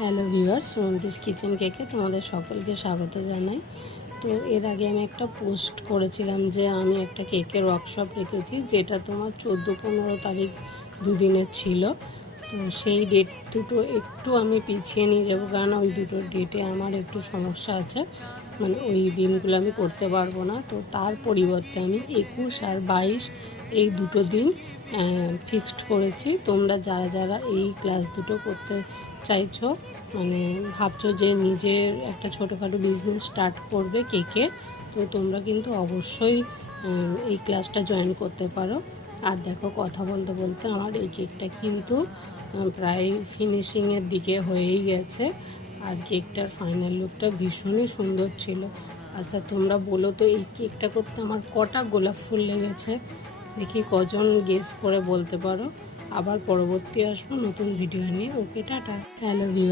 Hello viewers, রন্টিস kitchen কেকে তোমাদের সকলকে স্বাগত জানাই। তো এর আগে আমি একটা পোস্ট করেছিলাম যে আমি একটা কেকের ওয়ার্কশপ রেখেছি, যেটা তোমার 14-15 তারিখ দুদিনের ছিল। তো সেই ডেট দুটো একটু আমি পিছিয়ে নিয়ে যাবো, কারণ ওই দুটো ডেটে আমার একটু সমস্যা আছে, মানে ওই দিনগুলো আমি করতে পারবো না। তো তার পরিবর্তে আমি 21 আর 22 এই দুটো দিন ফিক্সড করেছি। তোমরা যারা যারা এই ক্লাস দুটো করতে চাইছো, মানে ভাবছো যে নিজের একটা ছোটোখাটো বিজনেস স্টার্ট করবে কেকের, তো তোমরা কিন্তু অবশ্যই এই ক্লাসটা জয়েন করতে পারো। আর দেখো, কথা বলতে বলতে আমার এই কেকটা কিন্তু প্রায় ফিনিশিংয়ের দিকে হয়েই গেছে, আর কেকটার ফাইনাল লুকটা ভীষণই সুন্দর ছিল। আচ্ছা, তোমরা বলো তো এই কেকটা করতে আমার কটা গোলাপ ফুল লেগেছে? দেখি কজন গেস করে বলতে পারো। আবার পরবর্তী আসবো নতুন ভিডিও নিয়ে। ওকে, টাটা। Hello viewer.